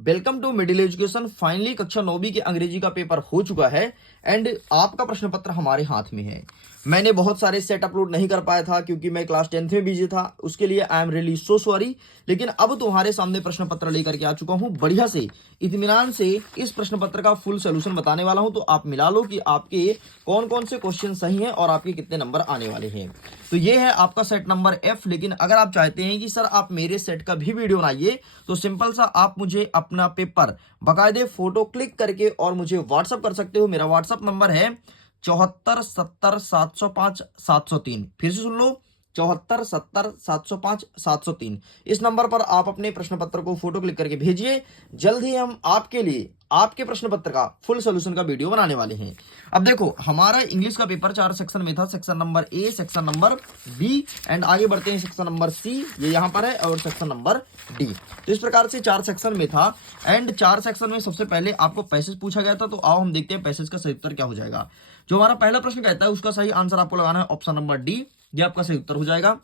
Welcome to middle education. Finally कक्षा 9वीं के अंग्रेजी का पेपर हो चुका है एंड आपका प्रश्न पत्र हमारे हाथ में है। मैंने बहुत सारे सेट अपलोड नहीं कर पाया था क्योंकि मैं क्लास 10th में बिजी था, उसके लिए I am really so sorry. लेकिन अब तुम्हारे सामने प्रश्न पत्र लेकर के आ चुका हूं, बढ़िया से इत्मीनान से इस प्रश्न पत्र का फुल सोल्यूशन बताने वाला हूं। तो आप मिला लो कि आपके कौन कौन से क्वेश्चन सही हैं और आपके कितने नंबर आने वाले हैं। तो ये है आपका सेट नंबर एफ। लेकिन अगर आप चाहते हैं कि सर आप मेरे सेट का भी वीडियो बनाइए तो सिंपल सा आप मुझे अपना पेपर बकायदे फोटो क्लिक करके और मुझे व्हाट्सअप कर सकते हो। मेरा व्हाट्सअप नंबर है 747075 703। फिर से सुन लो, 747075 703। इस नंबर पर आप अपने प्रश्न पत्र को फोटो क्लिक करके भेजिए। जल्द ही हम आपके लिए आपके प्रश्न पत्र का फुल सोल्यूशन का वीडियो बनाने वाले हैं। अब देखो, हमारा इंग्लिश का पेपर 4 सेक्शन में था। Section number A, section number B and आगे बढ़ते हैं सेक्शन नंबर सी, ये यहां पर है, और सेक्शन नंबर डी। तो इस प्रकार से 4 सेक्शन में था एंड 4 सेक्शन में सबसे पहले आपको पैसेज पूछा गया था। तो आओ हम देखते हैं पैसेज का सही उत्तर क्या हो जाएगा। जो हमारा पहला प्रश्न कहता है उसका सही आंसर आपको लगाना है ऑप्शन नंबर डी, ये आपका सही उत्तर हो जाएगा।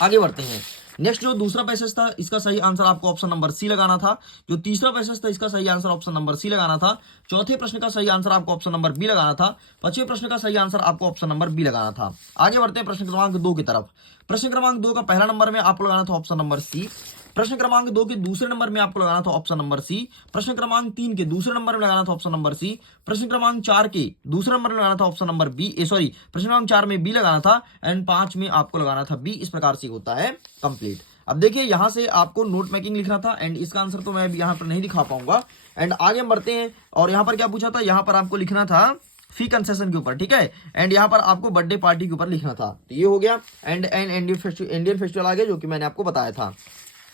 आगे बढ़ते हैं। नेक्स्ट जो दूसरा पैसेज था इसका सही आंसर आपको ऑप्शन नंबर सी लगाना था। जो तीसरा पैसेज था इसका सही आंसर ऑप्शन नंबर सी लगाना था। चौथे प्रश्न का सही आंसर आपको ऑप्शन नंबर बी लगाना था। पांचवें प्रश्न का सही आंसर आपको ऑप्शन नंबर बी लगाना था। आगे बढ़ते हैं प्रश्न क्रमांक 2 की तरफ। प्रश्न क्रमांक 2 का पहला नंबर में आपको लगाना था ऑप्शन नंबर सी। प्रश्न क्रमांक 2 के दूसरे नंबर में आपको लगाना था ऑप्शन नंबर सी। प्रश्न क्रमांक 3 के दूसरे नंबर में लगाना था ऑप्शन नंबर सी। प्रश्न क्रमांक 4 के दूसरे नंबर में लगाना था ऑप्शन नंबर बी, सॉरी, प्रश्न क्रमांक 4 में बी लगाना था एंड 5 में आपको लगाना था बी। इस प्रकार से होता है कंप्लीट। अब देखिए, यहां से आपको नोट मेकिंग लिखना था एंड इसका आंसर तो मैं यहां पर नहीं दिखा पाऊंगा। एंड आगे हम बढ़ते हैं और यहां पर क्या पूछा था, यहां पर आपको लिखना था फी कंसेशन के ऊपर, ठीक है। एंड यहाँ पर आपको बर्थडे पार्टी के ऊपर लिखना था। तो ये हो गया। एंड इंडियन फेस्टिवल आ गया जो कि मैंने आपको बताया था।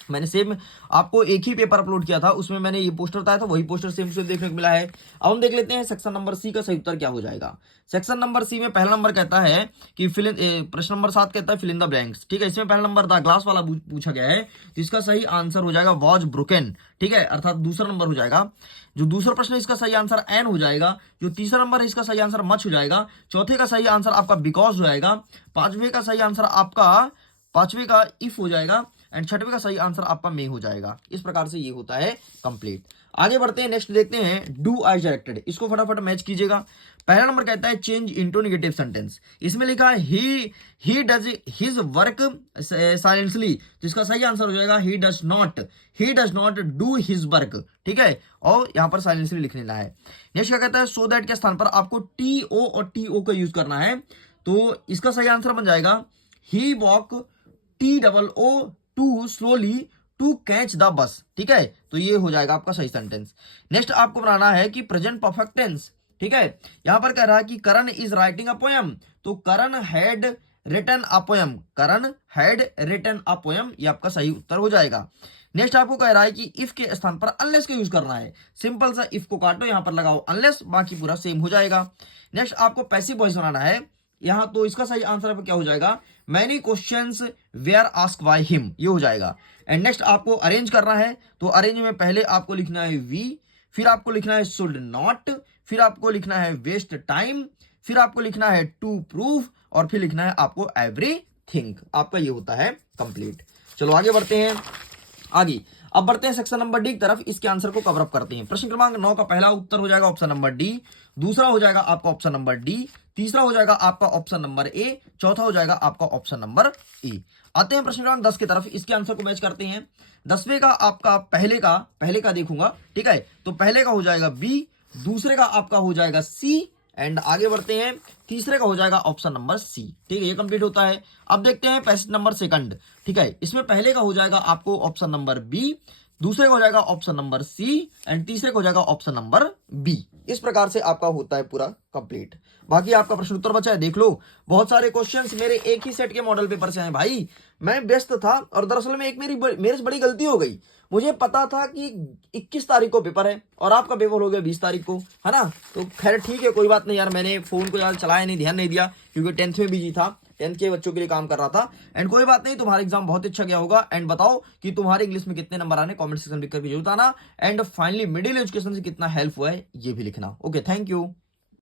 मैंने सेम आपको एक ही पेपर अपलोड किया था, उसमें मैंने ये पोस्टर बताया था, वही पोस्टर सेम से देखने को मिला है। अब हम देख लेते हैं सेक्शन नंबर सी का सही उत्तर क्या हो जाएगा। सेक्शन नंबर सी में पहला नंबर कहता है कि प्रश्न नंबर 7 कहता है फिल इन द ब्लैंक्स, ठीक है। इसमें पहला नंबर द ग्लास वाला पूछा गया है, तो इसका सही आंसर हो जाएगा वॉज ब्रोकन, ठीक है, अर्थात दूसरा नंबर हो जाएगा। जो दूसरा प्रश्न इसका सही आंसर एन हो जाएगा। जो तीसरा नंबर है इसका सही आंसर मच हो जाएगा। चौथे का सही आंसर आपका बिकॉज हो जाएगा। पांचवे का सही आंसर आपका पांचवे का इफ हो जाएगा एंड छठवें का सही आंसर आपका मे हो जाएगा। इस प्रकार से ये होता है कंप्लीट। आगे बढ़ते हैं, नेक्स्ट देखते हैं डू एज डायरेक्टेड। इसको फटाफट मैच कीजिएगा। पहला नंबर कहता है चेंज इनटू नेगेटिव सेंटेंस। इसमें लिखा है he does his work silently, जिसका सही आंसर हो जाएगा he does not do his work, ठीक है, और यहां पर साइलेंटली लिख लेना है। नेक्स्ट क्या कहता है सो दैट के स्थान पर आपको टी ओ और टी ओ का यूज करना है। तो इसका सही आंसर बन जाएगा he walk TOO too slowly to catch the bus, ठीक है। तो ये हो जाएगा आपका सही सेंटेंस। नेक्स्ट आपको बनाना है कि प्रेजेंट परफेक्ट टेंस, ठीक है। यहां पर कह रहा है कि Karan is writing a poem, तो Karan had written a poem, Karan had written a poem, ये आपका सही उत्तर हो जाएगा। नेक्स्ट आपको कह रहा है कि इफ के स्थान पर अनलेस का यूज करना है। सिंपल सा इफ को काटो, यहां पर लगाओ अनलेस, बाकी पूरा सेम हो जाएगा। नेक्स्ट आपको पैसिव वॉइस बनाना है यहां, तो इसका सही आंसर क्या हो जाएगा many questions were asked by him, ये हो जाएगा। एंड नेक्स्ट आपको अरेंज करना है, तो अरेंज में पहले आपको लिखना है वी, फिर आपको लिखना है शुड नॉट, फिर आपको लिखना है वेस्ट टाइम, फिर आपको लिखना है टू प्रूव और फिर लिखना है आपको एवरीथिंग। आपका ये होता है कंप्लीट। चलो आगे बढ़ते हैं। आगे अब बढ़ते हैं सेक्शन नंबर डी की तरफ। इसके आंसर को कवर अप करते हैं। प्रश्न क्रमांक 9 का पहला उत्तर हो जाएगा ऑप्शन नंबर डी, दूसरा हो जाएगा आपका ऑप्शन नंबर डी, तीसरा हो जाएगा आपका ऑप्शन नंबर ए, चौथा हो जाएगा आपका ऑप्शन नंबर ई। आते हैं प्रश्न क्रमांक 10 की तरफ। इसके आंसर को मैच करते हैं। 10वें का आपका पहले का देखूंगा, ठीक है। तो पहले का हो जाएगा बी, दूसरे का आपका हो जाएगा सी एंड आगे बढ़ते हैं तीसरे का हो जाएगा ऑप्शन नंबर सी, ठीक है। ये कंप्लीट होता है। अब देखते हैं पैसेज नंबर सेकंड, ठीक है। इसमें पहले का हो जाएगा आपको ऑप्शन नंबर बी, दूसरे का हो जाएगा ऑप्शन नंबर सी एंड तीसरे का हो जाएगा ऑप्शन नंबर बी। इस प्रकार से आपका होता है पूरा कंप्लीट। बाकी आपका प्रश्न उत्तर बचा है, देख लो। बहुत सारे क्वेश्चंस मेरे एक ही सेट के मॉडल पेपर से हैं भाई। मैं व्यस्त था और दरअसल में एक मेरे से बड़ी गलती हो गई। मुझे पता था कि 21 तारीख को पेपर है और आपका पेपर हो गया 20 तारीख को, है ना। तो खैर ठीक है, कोई बात नहीं यार, मैंने फोन को यार चलाया नहीं, ध्यान नहीं दिया क्योंकि 10th में बिजी था, 10th के बच्चों के लिए काम कर रहा था। एंड कोई बात नहीं, तुम्हारा एग्जाम बहुत अच्छा गया होगा। एंड बताओ कि तुम्हारे इंग्लिश में कितने नंबर आने, कमेंट सेक्शन में लिख करके जरूर आना। एंड फाइनली मिडिल एजुकेशन से कितना हेल्प हुआ है ये भी लिखना। Okay, thank you.